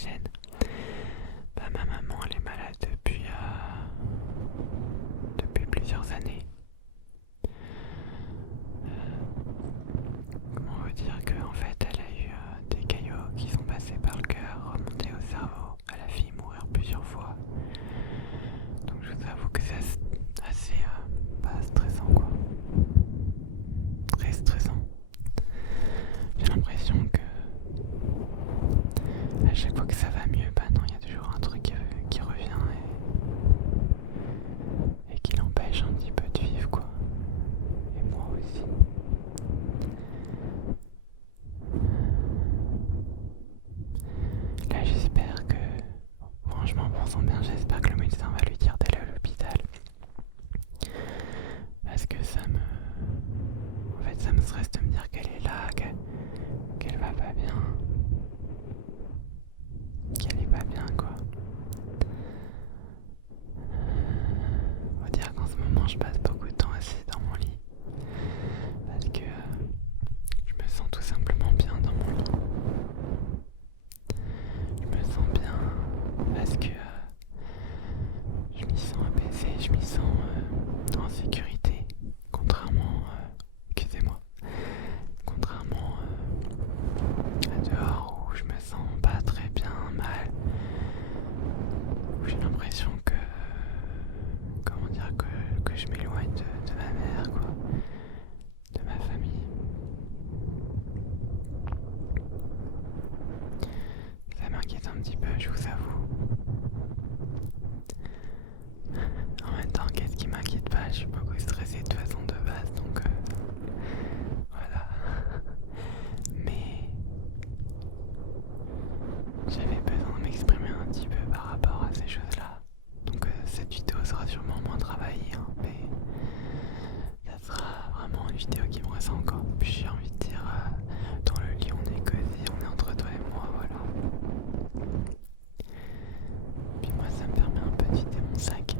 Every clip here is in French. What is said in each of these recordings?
chaîne. Ma maman elle est malade depuis plusieurs années. Comment on veut dire qu'en fait elle a eu des caillots qui sont passés par le cœur, remontés au cerveau. Elle a failli mourir plusieurs fois. Donc je vous avoue que c'est assez stressant quoi. Très stressant. J'ai l'impression que à chaque fois que ça va mieux, non, il y a toujours un truc qui revient et qui l'empêche un petit peu de vivre quoi. Et moi aussi. Là j'espère que, franchement pensons bien, j'espère que le médecin va lui dire d'aller à l'hôpital. Parce que en fait ça me stresse de me dire qu'elle est là, qu'elle va pas bien. Qu'elle est pas bien quoi. On va dire qu'en ce moment je passe beaucoup de temps assis dans mon lit. Parce que je me sens tout simplement bien dans mon lit. Je me sens bien parce que je m'y sens apaisé, je m'y sens en sécurité. Contrairement, excusez-moi, contrairement à dehors où je me sens pas très bien, mal, où j'ai l'impression que, comment dire, que je m'éloigne de ma mère, quoi, de ma famille. Ça m'inquiète un petit peu, je vous avoue. En même temps, qu'est-ce qui m'inquiète pas? Je suis beaucoup stressé de toute façon de base, donc voilà. Mais j'avais besoin de m'exprimer un petit peu par rapport à ces choses-là. Donc cette vidéo sera sûrement moins travaillée, hein, mais ça sera vraiment une vidéo qui me ressent encore. Puis j'ai envie de dire, dans le lit on est cosy, on est entre toi et moi, voilà. Puis moi ça me permet un peu de vider mon sac.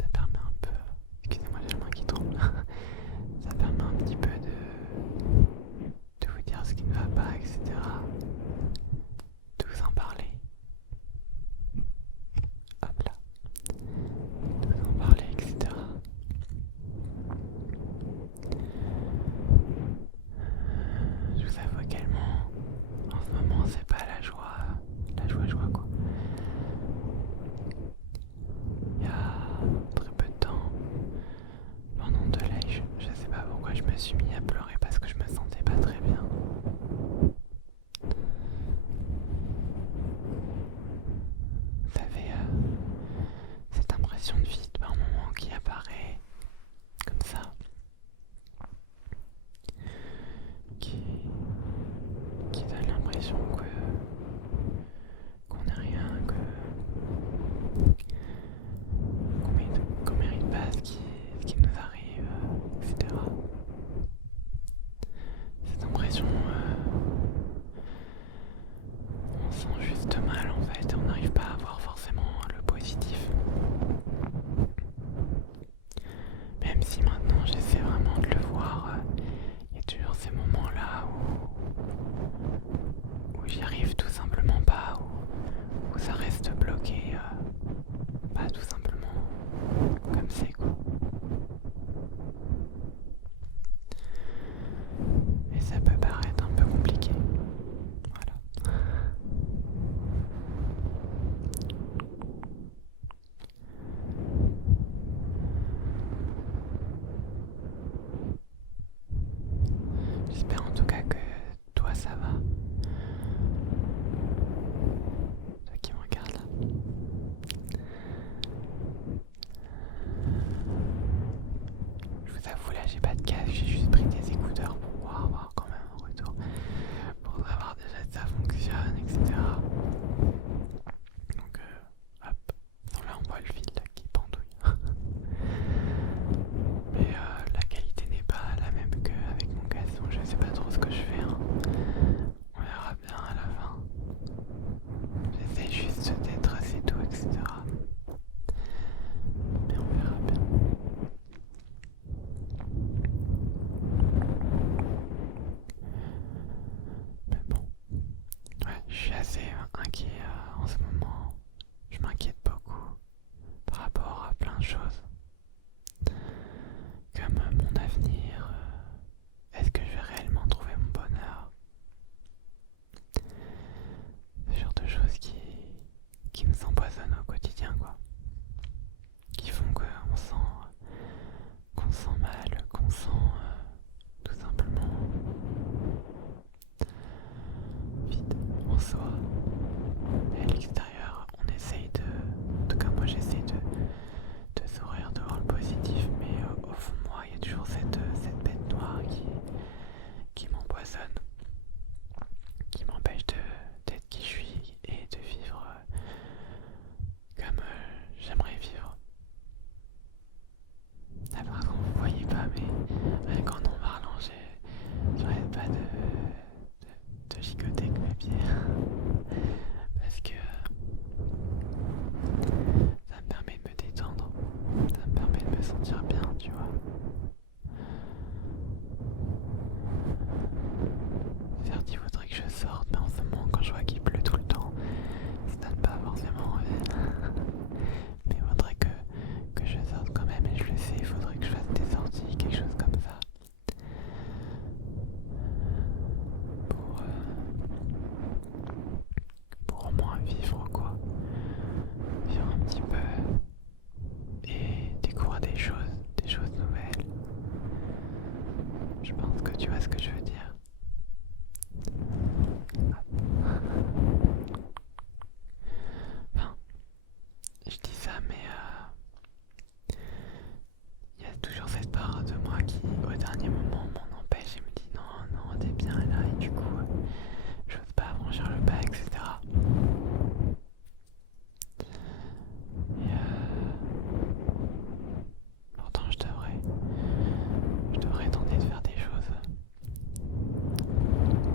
Ça permet un peu, excusez-moi j'ai la main qui tremble, ça permet un petit peu de vous dire ce qui ne va pas, etc. De vous en parler. Hop là. De vous en parler, etc. Je vous avoue également, en ce moment c'est pas la joie quoi. Il y a très peu de temps, pendant de l'âge, je sais pas pourquoi je me suis mis à pleurer parce que je me sentais pas très bien. Vous avez cette impression de vide par moment qui apparaît comme ça, qui donne l'impression qu'on n'est rien, qu'on mérite pas ce qui nous arrive, etc. Cette impression, on se sent juste mal en fait, et on n'arrive pas à voir forcément le positif. Même si maintenant j'essaie vraiment de le voir, il y a toujours ces moments-là où j'y arrive tout simplement pas, où ça reste bloqué, pas tout simplement comme c'est quoi. Et ça peut paraître un peu compliqué. Voilà. assez inquiet en ce moment. Je m'inquiète beaucoup par rapport à plein de choses, comme mon avenir. Est-ce que je vais réellement trouver mon bonheur? Ce genre de choses qui nous empoisonnent au quotidien, quoi. Qui font qu'on se sent mal, qu'on se sent tout simplement vide en soi. Et à l'extérieur, on essaye en tout cas moi j'essaye de sourire, de voir le positif, mais au fond de moi, il y a toujours cette bête noire qui m'empoisonne, qui m'empêche d'être qui je suis et de vivre comme j'aimerais vivre. Ah, par contre, vous voyez pas, mais rien qu'en en parlant, j'arrête pas de gigoter avec mes pieds. Parce que ça me permet de me détendre, ça me permet de me sentir bien, tu vois. Certes, il faudrait que je sorte, mais en ce moment, quand je vois qu'il pleut tout le temps, ça donne pas forcément envie. Mais il faudrait que je sorte quand même, et je le sais, il faudrait que je fasse des sorties, quelque chose comme ça. Pour au moins vivre, quoi. Vivre un petit peu et découvrir des choses nouvelles. Je pense que tu vois ce que je veux dire. Enfin, je dis ça, mais il y a toujours cette part de moi qui, au dernier moment, m'en empêche et me dit non, non, t'es bien là, et du coup, j'ose pas franchir le pas, etc. Et pourtant, je devrais tenter de faire des choses,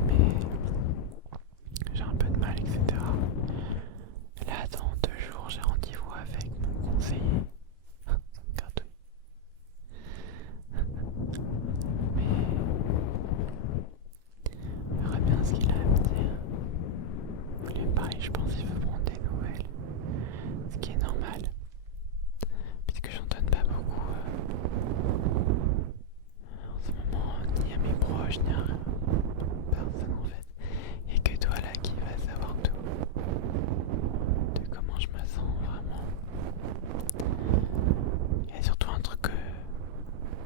mais j'ai un peu de mal, etc. Là, dans 2 jours, j'ai rendez-vous avec mon conseiller. Ça me gratouille. Mais on verra bien ce qu'il a à me dire. Vous voulez me parler, je pense qu'il veut prendre des nouvelles. Ce qui est normal, puisque j'en donne pas beaucoup en ce moment, ni à mes proches, ni à personne en fait. Il n'y a que toi là qui va savoir tout de comment je me sens vraiment. Il y a surtout un truc que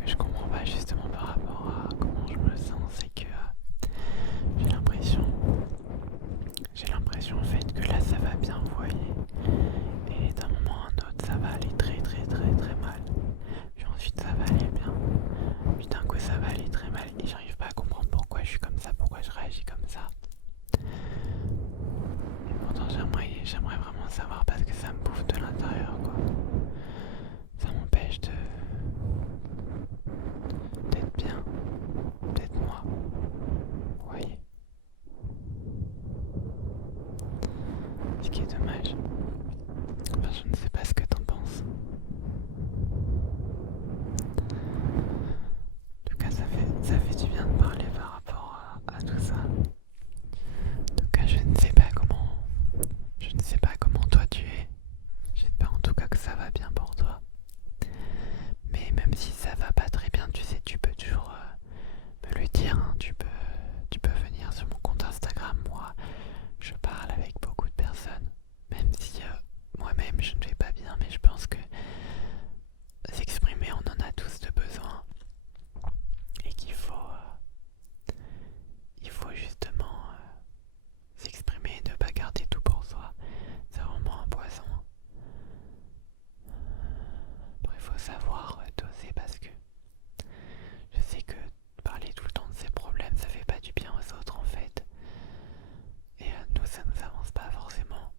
je comprends pas justement par rapport à comment je me sens, c'est que j'ai l'impression en fait que là ça va bien, vous voyez, et d'un moment à un autre ça va aller très très très très mal, puis ensuite ça va aller bien, puis d'un coup ça va aller très mal et j'arrive pas à comprendre pourquoi je suis comme ça, pourquoi je réagis comme ça. Et pourtant j'aimerais vraiment savoir parce que ça me bouffe de l'intérieur, quoi. Ça m'empêche d'être bien, d'être moi, vous voyez. Ce qui est dommage. Enfin, je ne sais pas ce que t'en penses. En tout cas, ça fait du bien de parler par rapport à tout ça. En tout cas, je ne sais pas comment toi tu es. J'espère en tout cas que ça va bien pour toi. Mais même si ça va pas très bien, tu sais, tu peux toujours me le dire, hein. Tu peux venir sur mon compte Instagram. Moi, je parle avec beaucoup de personnes. Même si moi-même je ne vais pas bien, mais je pense que s'exprimer, on en a tous de besoin. Et il faut justement s'exprimer et ne pas garder tout pour soi. C'est vraiment un poison. Bon, il faut savoir doser parce que je sais que parler tout le temps de ses problèmes, ça fait pas du bien aux autres en fait. Et nous, ça nous avance pas forcément.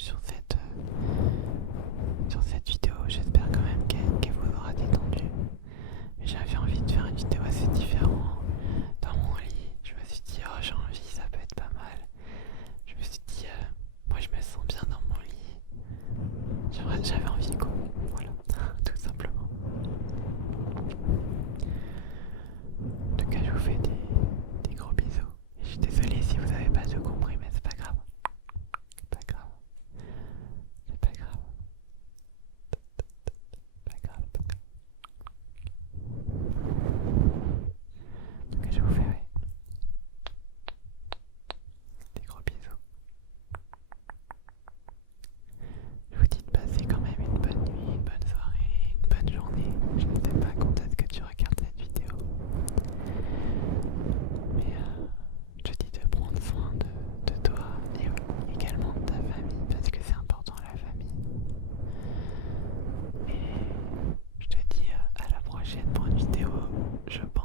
sur cette vidéo. J'espère quand même qu'elle vous aura détendu. Mais j'avais envie de faire une vidéo assez différente dans mon lit. Je me suis dit, oh j'ai envie, ça peut être pas mal. Je me suis dit, moi je me sens bien dans mon lit. J'avais envie quoi. Voilà, tout simplement. En tout cas, je vous fais des gros bisous. Et je suis désolé si vous n'avez pas tout compris, mais c'est pas grave. C'est pas grave. C'est pas grave. Pas grave, pas grave. En tout cas, je vous fais des gros bisous. Je vous dis de passer quand même une bonne nuit, une bonne soirée, une bonne journée. Je ne sais pas quand est-ce que tu regardes cette vidéo. Mais je te dis de prendre soin de toi et également de ta famille parce que c'est important la famille. Et je te dis à la prochaine pour une vidéo, je pense.